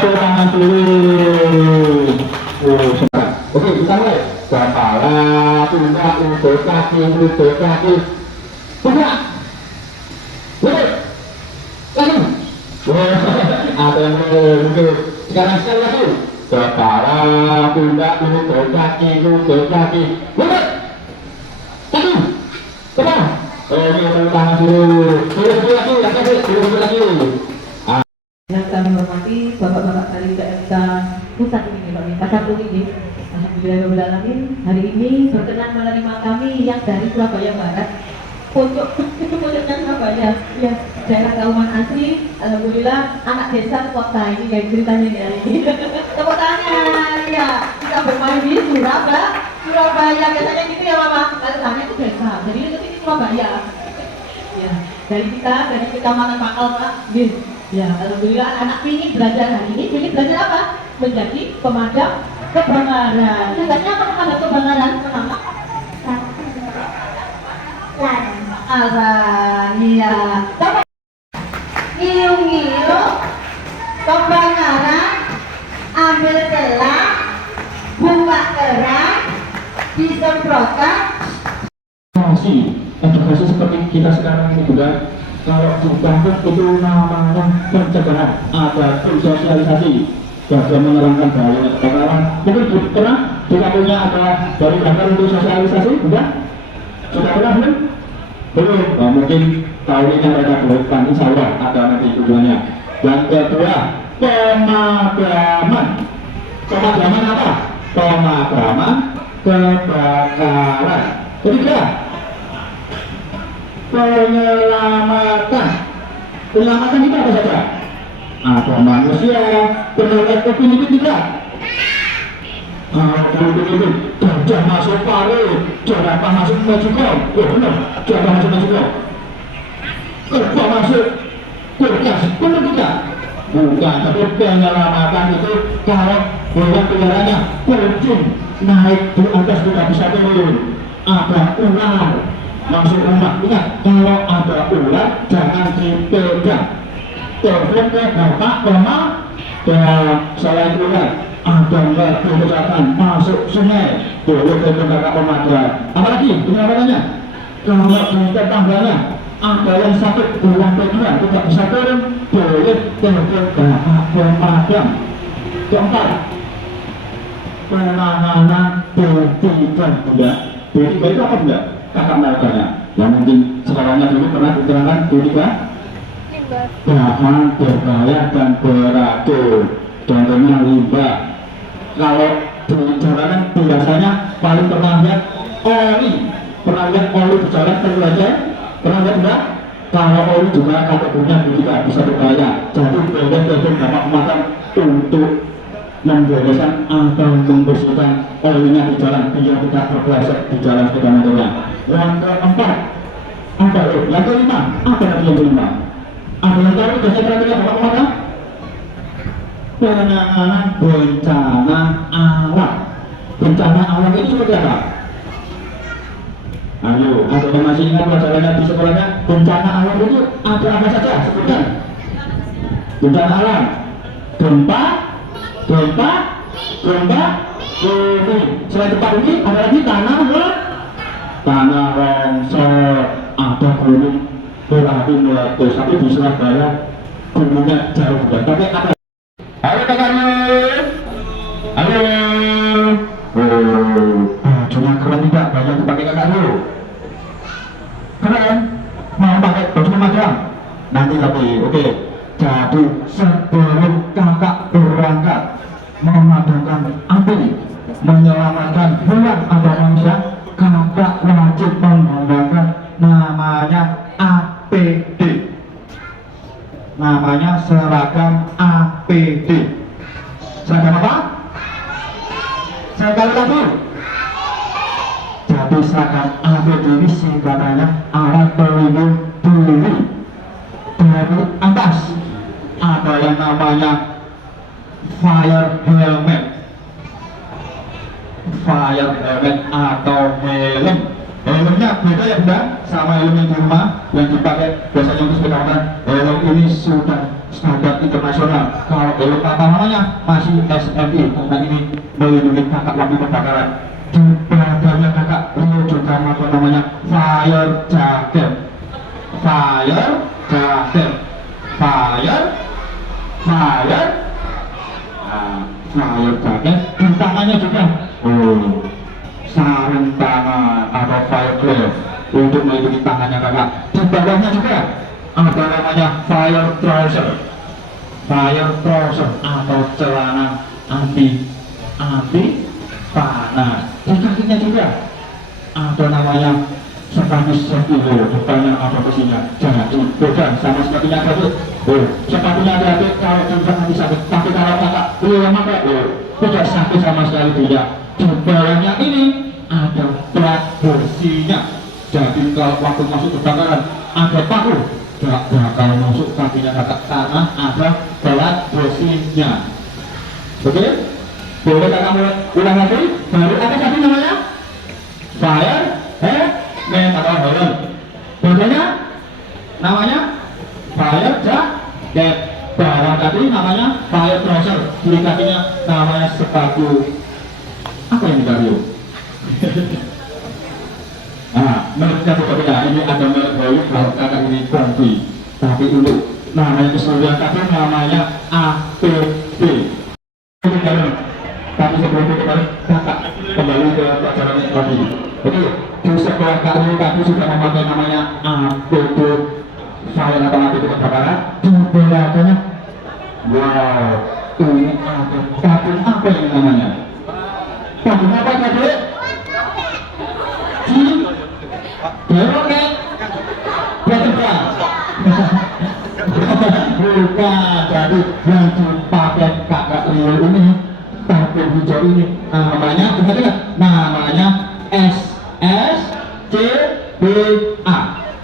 tepuk tangan dulu. Oke, kita mulai. Kepala, pundak, lutut kaki, pundak, lutut, lagi. Ada yang lutut. Sekarang sekali lagi. Kepala, pundak, lutut kaki, lutut, kaki, kepala. Oke, tepuk tangan dulu. Dulu lagi. Yang kami hormati Bapak-Bapak dari PMK Pusat ini Pak Pasar ini. Alhamdulillah hari ini berkenan menerima kami yang dari Surabaya Barat untuk pojoknya Surabaya ya, daerah Kauman asli. Alhamdulillah anak desa kota ini kayak ceritanya nih hari ini. Tepuk tangan ya, kita bermain di Surabaya biasanya gitu ya Mama. Kalau sana itu desa, jadi ini Surabaya ya, dari Kecamatan Pakal Pak. Ya, alhamdulillah anak ini belajar hari ini. Ini belajar apa? Menjadi pemadam kebakaran. Tugasnya apa pemadam kebakaran? Pertama, iya. Ngiung-ngiung kebakaran, ambil gelang, buka keran, disemprotkan. Edukasi seperti kita sekarang ini juga. Kalau di kampung itu namanya pencegahan, ada sosialisasi bagaimana menerangkan bahaya kebakaran. Mungkin pernah di kampungnya ada dari bakar untuk sosialisasi, sudah pernah belum? Belum. Nah, mungkin tahun ini mereka belum, insya Allah ada nanti tujuannya. Yang kedua, pemadaman. Pemadaman apa? Pemadaman kebakaran. Ketiga, penyelamatan. Penyelamatan itu apa saja? Ada manusia, penolong opini tidak. Gajah masuk paru, jerapah masuk majikong. Oh benar, jerapah masuk majikong. Kerbau masuk kulkas, benar tidak? Bukan, tapi penyelamatan itu kalau hewan peliharanya kucing naik di atas tidak bisa turun. Ada ular masuk rumah, ingat kalau ada ular jangan dipegang. Telepon ke bapak, mama, dan selain ular ada ular kecelakaan masuk sungai, boleh telepon kakak pemadam. Apalagi penyelamatan kalau di tetangganya ada yang sakit di lantai 2 tidak bisa turun, boleh telepon kakak pemadam. Keempat, penanganan B3. Bunda, B3 itu apa bunda? Kakak melatanya yang mungkin sekolahnya dulu pernah diterangkan B3, bahan berbahaya dan beracun, contohnya limbah. Kalau di jalanan biasanya paling pernah lihat oli di jalan aja, pernah lihat enggak? Kalau oli juga kategorinya B3 bisa berbahaya, jadi boleh telepon bapak pemadam untuk membereskan atau membersihkan olinya di jalan biar tidak terpeleset di jalan sepeda motornya. Yang keempat, yang kelima, apa lagi yang kelima? Ada yang tahu biasanya terakhir apa kemana? Penanganan bencana alam. Bencana alam itu seperti apa? Ayo, ada yang masih ingat pelajarannya di sekolahnya? Bencana alam itu ada apa saja? Sebutkan. Bencana alam, gempa, bumi. Selain gempa bumi, ada lagi tanah longsor, ada gunung berapi meletus. Tapi di Surabaya gunungnya jauh banget. Tapi apa? Halo kakaknya, halo. Bajunya keren tidak? Banyak dipakai kakak dulu. Keren? Mau pakai baju pemadam? Nanti lagi, oke. Jadi sebelum kakak berangkat memadamkan api, menyelamatkan hewan atau manusia, kakak wajib menggunakan namanya APD. Namanya seragam APD. Seragam apa? Seragam lagi. Jadi seragam APD ini singkatannya alat pelindung diri dari atas. Ada yang namanya fire helmet atau helm Helmnya beda ya bunda, sama helm yang di rumah yang dipakai biasanya untuk sepeda motor. Helm ini sudah standar internasional. Kalau helm apa namanya masih SMI, karena ini melindungi kakak waktu kebakaran. Di badannya kakak Rio juga pakai namanya fire jacket, fire jacket, fire, fire. Nah, fire jacket di tangannya juga. Sarung tangan atau fire glove untuk melindungi tangannya kakak. Di bawahnya juga ada namanya fire trouser, fire trouser atau celana anti panas. Di kakinya juga ada namanya sepatu sekilo, depannya ada besinya. Jangan dipegang sama sepatunya kakak. Sepatunya ada kalau tidak nanti sakit. Tapi kalau kakak belum pakai, tidak sakit sama sekali dia. Di bawahnya ini ada plat bersihnya. Jadi kalau waktu masuk kebakaran ada paku, tidak bakal masuk kakinya kakak karena ada plat bersihnya. Oke? Boleh kakak ulang lagi? Baru apa tadi namanya? Fire helmet atau helm. Bedanya namanya fire jacket. Barang tadi namanya fire trouser. Di kakinya namanya sepatu apa yang ditaruh? Nah, mereknya pokoknya ini ada merek baru. Kalau kakak ini Konfi, tapi untuk namanya keseluruhan kakak namanya APB. Tapi sebelum itu kakak kembali ke pelajaran tadi. Oke, di sekolah kakak sudah memakai namanya APB fire atau APB kebakaran. Di belakangnya, wow, ini ada tabung apa ini namanya? Tabung apa tadi? Deroket bertiga. Bukan, jadi yang dipakai kakak Rio ini tabung hijau ini namanya, ingat ya? Namanya SSCBA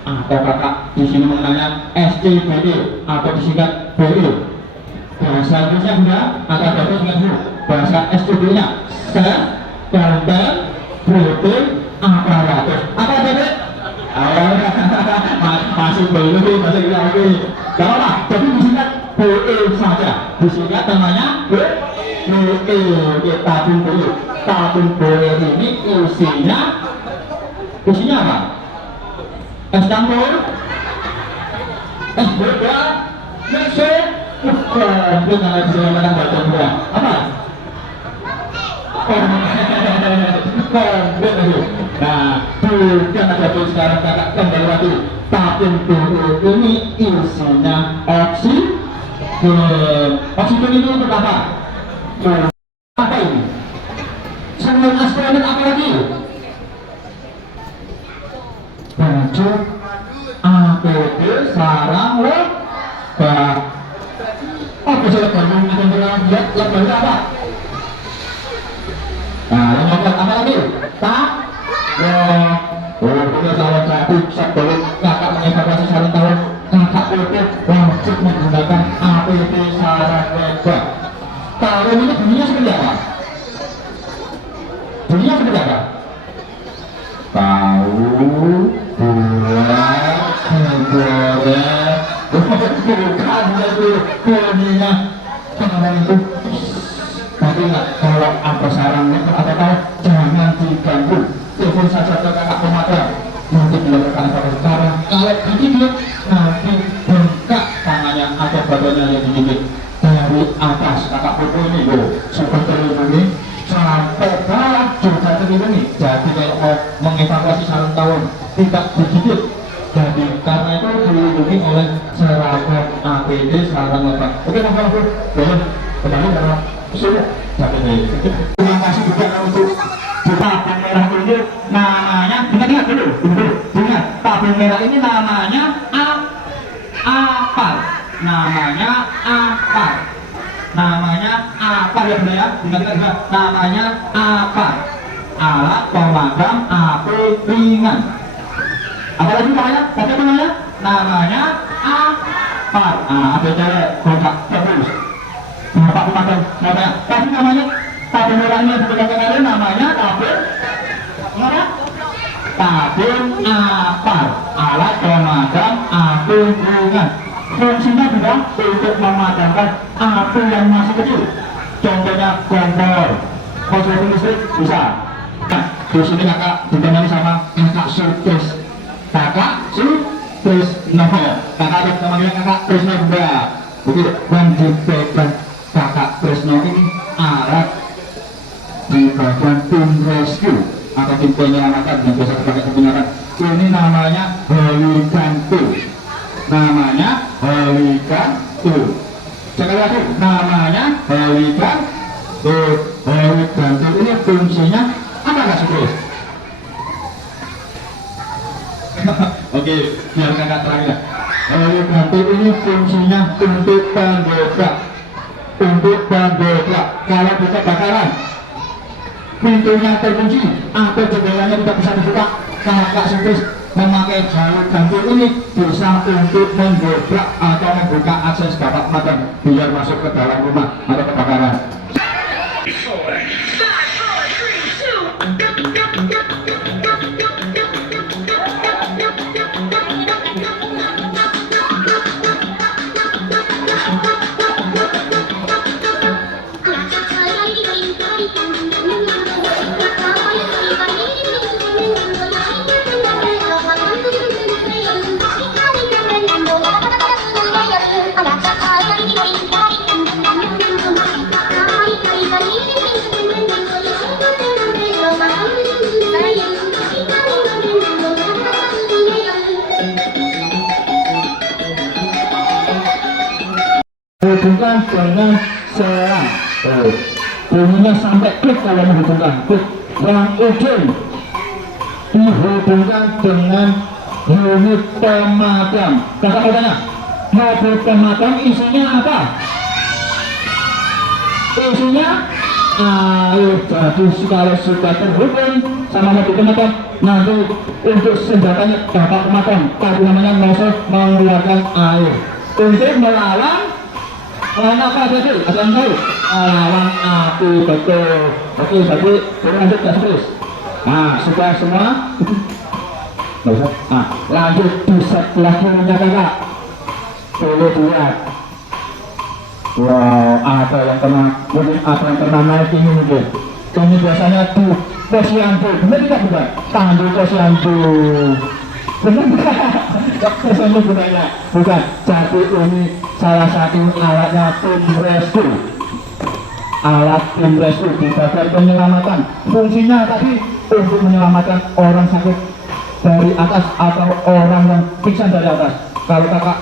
atau kakak di sini mengenalnya SCBE atau disingkat BE. Bahasa Inggrisnya sudah agak bagus dengan dulu. Bahasa SCBE nya Set Content Breathing Apparatus. Apa tadi? Masih belum, masih lagi. Gak apa, jadi disingkat BE saja. Disingkat namanya BE. Tabung BE. Tabung BE ini isinya apa? Es campur, es boba, mesin, bukan ada yang baca semua. Apa? Nah, bukan ada tuh sekarang kakak kembali lagi. Tabung BE ini isinya oksigen. Oksigen itu untuk apa? Apa ini? Selain aspirin apa lagi? Baju APD sarang lebah. Oh, bisa lebah lebah apa? Nah, yang apa lagi? Punya salah satu sebelum kakak mengevakuasi sarang tawon, kakak itu wajib menggunakan APD sarang lebah. Tawon ini bunyinya seperti apa? Bunyinya seperti apa? Tahu, buat, goreng, bukan itu bunyinya. Kalau itu, tapi nggak kalau apa sarangnya atau tahu jangan diganggu. Telepon saja ke kakak pemadam. Nanti dilakukan evakuasi sekarang. Kalau digigit, nanti bengkak tangannya atau badannya yang digigit. Dari atas kakak foto ini loh, seperti ini sampai bawah juga terlindungi. Jadi kalau mau mengevakuasi sarang tawon tidak digigit. Jadi karena itu dilindungi oleh seragam APD sarang lebah. Oke, teman-teman, boleh kembali karena sudah. Terima kasih juga untuk tabung merah ini namanya, ingat dulu, ingat tabung merah ini namanya apa? Namanya apa? Namanya apa ya bunda ya? Ingat namanya apa? Alat pemadam api ringan. Apa lagi namanya? Tadi namanya? Namanya apa? Ada cewek kontak terus. Bapak pemadam namanya. Tadi namanya tabung merah ini sebagai kalian namanya tabung merah. tabung apar, alat pemadam api ringan. Fungsinya juga untuk memadamkan api yang masih kecil. Contohnya kompor, konsumsi listrik bisa. Nah, di sini kakak ditemani sama kakak Surpris. Kakak Surpris Novo. Kakak ada namanya kakak Trisno juga. Oke, yang dipegang kakak Trisno ini alat di bagian tim rescue atau tim penyelamatan yang biasa dipakai kebenaran. Ini namanya helikantu. Namanya helikantu. Sekali lagi, namanya helikantu. Helikantu ini fungsinya apa nggak Surpris? Oke, biar kakak terakhir. Helikantu ini fungsinya untuk pendobrak. Untuk pendobrak. Kalau bisa kebakaran, pintunya terkunci atau jendelanya tidak bisa dibuka, kakak Surpris memakai helikantu ini bisa untuk mendobrak atau membuka akses bapak madam biar masuk ke dalam rumah atau kebakaran. Hubungkan dengan selang, bunyinya sampai klik kalau menghubungkan klik. Yang ujung dihubungkan dengan unit pemadam. Kakak mau tanya, mobil pemadam isinya apa? Isinya air. Jadi kalau sudah terhubung sama mobil pemadam, nanti untuk senjatanya bapak pemadam, tadi namanya nozzle mengeluarkan air untuk melawan apa tadi? Ada yang tahu? Lawan api, betul. Oke, jadi lanjut ya Surpris. Nah, sudah semua? Nggak usah. Nah, lanjut di sebelah kirinya kakak. Boleh dilihat. Wow, ada yang kena, mungkin ada yang kena naik ini mungkin. Ini biasanya di posyandu, benar tidak bukan? Tandu posyandu. Benar bukan? Posyandu gunanya bukan. Jadi ini salah satu alatnya tim rescue. Alat tim rescue di bagian penyelamatan. Fungsinya tadi untuk menyelamatkan orang sakit dari atas atau orang yang pingsan dari atas. Kalau kakak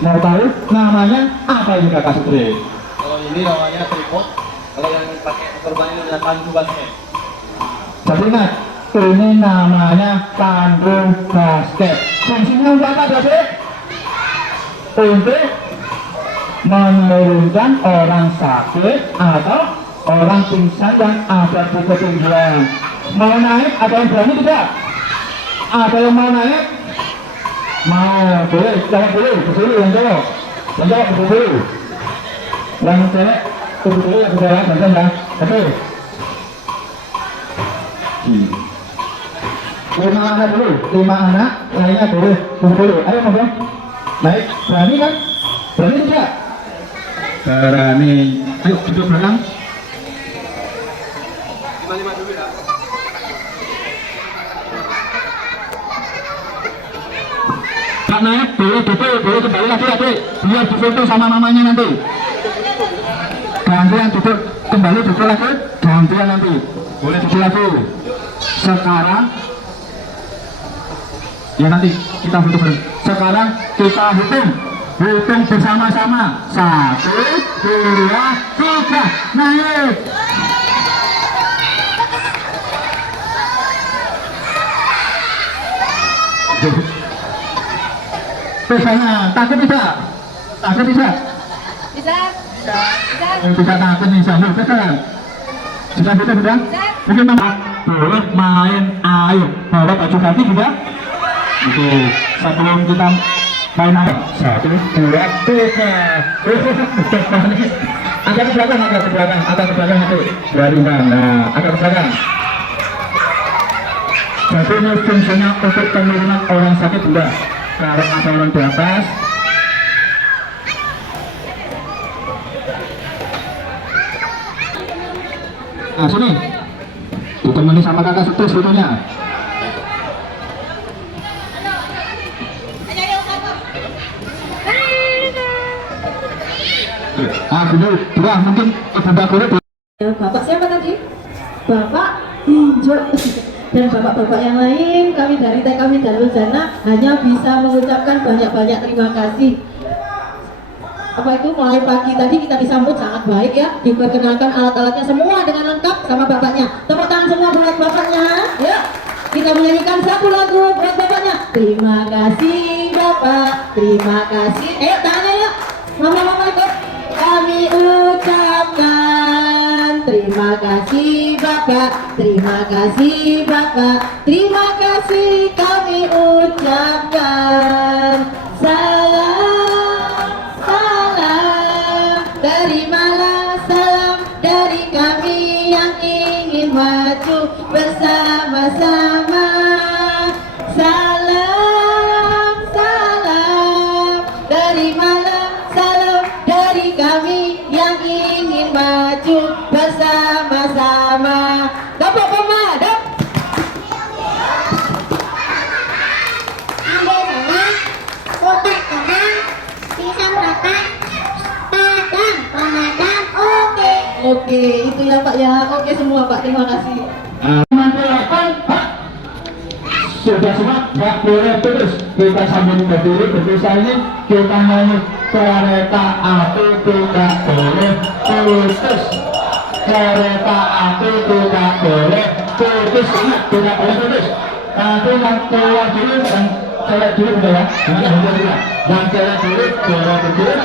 mau tahu namanya apa ini kakak Surpris? Kalau ini namanya tripod. Kalau yang pakai korban ini namanya tandu basket. Jadi ingat, ini namanya tandu basket. Fungsinya untuk apa tadi? Untuk menurunkan orang sakit atau orang pingsan yang ada di ketinggian. Mau naik? Ada yang berani tidak? Ada yang mau naik? Mau? Boleh? Jawab dulu. Dulu yang jawab. Yang jawab dulu. Yang cewek dulu yang jawab. Jangan ya. Oke. 5 anak dulu. 5 anak. Lainnya boleh. Dulu. Ayo ngobrol. Naik. Berani kan? Berani tidak? Berani. Ayo duduk belakang. 55 dulu ya. Kak naik, boleh duduk, boleh kembali lagi adik. Biar difoto sama mamanya nanti. Gantian duduk, kembali duduk lagi. Gantian nanti. Boleh duduk lagi. Sekarang ya nanti kita foto bareng. Sekarang kita hitung bersama-sama. 1, 2, 3, naik. Pesanya, takut tidak? Takut tidak? Bisa. Bisa takut nih, sambil pesan. Sudah sudah? Mungkin tempat boleh main air. Bawa baju ganti juga. Oke, sebelum kita main air. 1, 2, 3. Agak ke belakang nanti. Dari mana? Agak ke belakang. Jadi ini fungsinya untuk penurunan orang sakit gula. Kalau ada orang di atas, nah sini ditemani sama kakak sukses fotonya. Bener, Bro, mungkin ibu bakure. Bapak siapa tadi? Bapak Injo. Dan bapak-bapak yang lain, kami dari TKW Darul Jannah hanya bisa mengucapkan banyak-banyak terima kasih. Apa itu, mulai pagi tadi kita disambut sangat baik ya, diperkenalkan alat-alatnya semua dengan lengkap sama bapaknya. Tepuk tangan semua buat bapaknya ya. Kita menyanyikan satu lagu buat bapaknya. Terima kasih bapak, terima kasih. Tangannya ya, mama-mama ikut. Kami ucapkan terima kasih bapak, terima kasih bapak, terima kasih kami ucapkan. Salam, salam dari Malang, salam dari kami yang ingin maju bersama-sama. Salam, salam dari Malang, salam dari kami yang ingin maju bersama-sama. Dapat pemadam. Ambil kanan, putar kanan, pisang rata, padam, pemadam, oke. Oke, itu ya Pak ya. Oke semua Pak, terima kasih. Sudah semua, nggak boleh terus. Kita sambil berdiri berpisah ini, kita nyanyi kereta api tidak boleh putus. Kereta api tidak boleh putus, tidak boleh putus. Nanti yang keluar dulu dan cewek dulu udah ya, yang cewek dulu boleh berdiri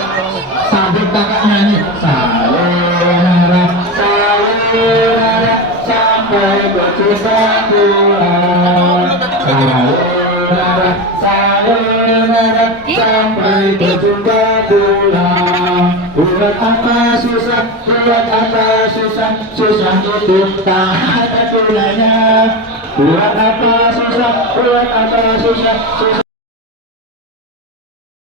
sambil kakak nyanyi. Sayonara, sayonara, sampai berjumpa pulang. Sayonara, sayonara, sampai berjumpa pulang. Buat apa susah, buat apa susah, susah itu tak ada gunanya. Buat apa susah, buat apa susah, susah.